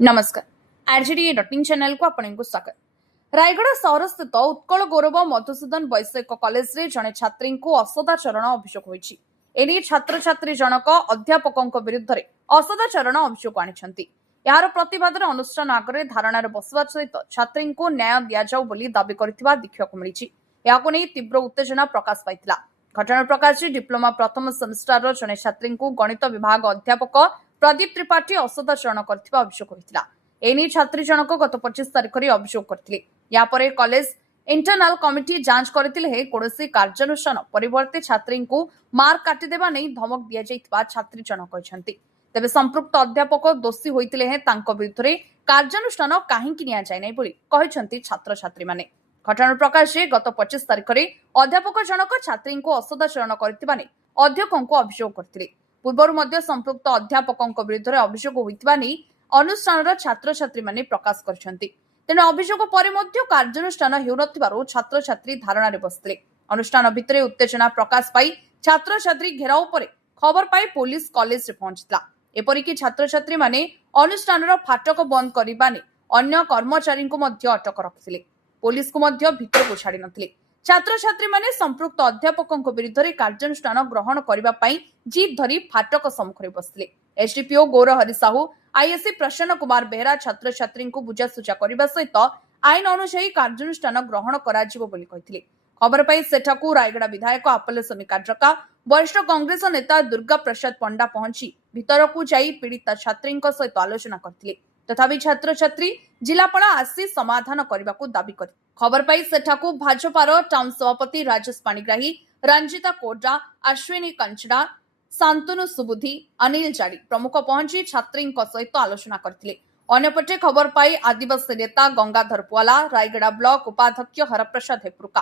नमस्कार RJD channel को आपको स्वागत। रायगढ़ सहर स्थित उत्कल गौरव मधुसूदन वैषयिक कॉलेज रे जड़े छात्री को असदाचरण अभियोग होईछि। एने छात्र छात्री जनक अध्यापकों विरुद्ध में असदाचरण अभियोग आनिछंती। यार प्रतिवाद अनुष्ठान आगे धारणार बसवा सहित छात्री को न्याय दिया जाऊ बोली दाबी करथिबा देखिବାକୁ मिलिछि। याको नै तीव्र उत्तेजना प्रकाश पाइथिला। घटना प्रकाश डिप्लोमा प्रथम सेमिस्टर जड़े छात्री को गणित विभाग अध्यापक प्रदीप त्रिपाठी असदाचरण करथिबा अभियोग होइथिला। एने छात्री जनक गत 25 तारिख रे अभियोग करथिले। या परे कॉलेज इंटरनल कमिटी जांच करथिले हे कोनोसी कार्यानुष्ठान परिवर्ते छात्री को मार्क काटी देबा नै धमक दिया जाइतबा छात्री जनक कहछंती। तेबे संपृक्त अध्यापक दोषी होइतिले हे तांको विरुद्ध रे कार्यानुष्ठान काहेकि निया जाय नै बोली कहछंती छात्र छात्री माने। घटना प्रकाश गत 25 तारिख रे अध्यापक जनक छात्री को असदाचरण करथिबा नै अध्यक्षों को अभियोग करथिले। पूर्वर मध्य संपृक्त अध्यापकों विरुद्ध में अभियोग होइतिबा नै अनुष्ठान छात्र छात्री माने प्रकाश करछंती। तेणु अभियोग पर कार्यानुष्ठान हेउनथिबारु छात्र छात्री धारणा बसते। अनुष्ठान भितर उत्तेजना प्रकाश पाई छात्र छात्री घेराव पर खबर पाई पुलिस कॉलेज रे पहुंचला। एपरिक छात्र छात्री माने अनुष्ठान फाटक बंद करबा नै अन्य कर्मचारी को मध्य अटक रखिथिले। पुलिस को मध्य भितर को छाड़ी नथिले। छात्र छात्री माने संपृक्त अध्यापकों विरुद्ध में कार्यानुष्ठान ग्रहण करने जीत धरी फाटक सम्मुखें बसते। एसडीपीओ गौर हरि साहू आईएससी प्रसन्न कुमार बेहरा छात्र छात्री को बुझासुझा करने सहित आईन अनुसार कार्यानुष्ठान ग्रहण कर खबर पाई सेठाकू रायगढ़ विधायक आपल समिका ड्रका वरिष्ठ कांग्रेस नेता दुर्गा प्रसाद पंडा पहुंची भितर को जाई पीड़िता छात्री सहित आलोचना करथिले। तथापि छात्र छात्री जिलापाल आसी समाधान करने को दाबी कर खबर पाई सेठाकू भाजपार टाउन सभापति राजेश पाणिग्राही, रंजिता कोड्रा, अश्विनी कंचड़ा, शांतनु सुबुद्धि, अनिल जाड़ी प्रमुख पहुंची छात्री सहित आलोचना करथिले। अन्यपटे खबर पाई आदिवासी नेता गंगाधर पुआला, रायगढ़ ब्लॉक उपाध्यक्ष हरप्रसाद हेप्रुका,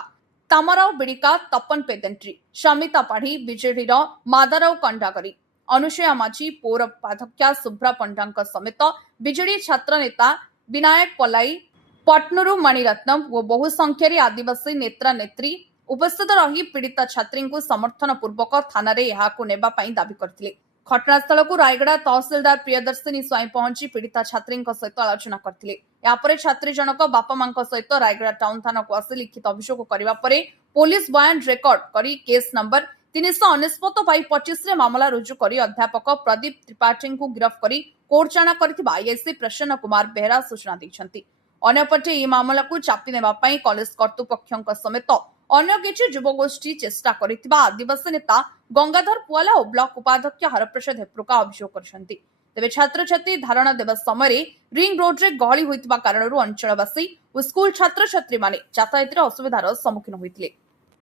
तामराव बिड़िका, तपन पेदेंट्री, शमिता पाढ़ी, बीजेडी मादाराव कंडागरी, अनुसया माझी, पौर उपाध्यक्षा सुभ्रा पंडा समेत बीजेडी छात्र नेता विनायक पलाई, पटनूर मणिरत्नम और बहु संख्यार आदिवासी नेत्रा नेत्री उपस्थित रही पीड़िता छात्री को समर्थन पूर्वक थाना दाबी करथिले। घटनास्थल को रायगढ़ तहसिलदार प्रियदर्शिनी स्वाई पहुंची पीड़िता छात्री सहित आलोचना करथिले। यापर छात्री जनक बापा मां सहित रायगढ़ टाउन थाना को आसी लिखित अभियोग करबा परे पुलिस बयान रेकर्ड करी केस नंबर 399/25 रे मामला रुजु करी अध्यापक प्रदीप त्रिपाठी को गिरफ्त करी कोर्टचाणा करथिबा आईएससी प्रसन्न कुमार बेहरा सूचना दैछंती। अन्यपटे ए मामला को चापी नेबा पई कॉलेज कर्तृपक्षक समेत अन्य किछि युवगोष्ठी चेष्टा करिथिबा आदिवासी नेता गंगाधर पुआला और ब्लॉक उपाध्यक्ष हरप्रसाद हेप्रुका अभियोग करछंती। तेबे छात्र छात्री धारणा देबा समय रिंग रोड रे गहली होइतिबा कारणरू अंचलवासी और स्कूल छात्र छात्री माने यातायात असुविधार सम्मुखीन होइतिले।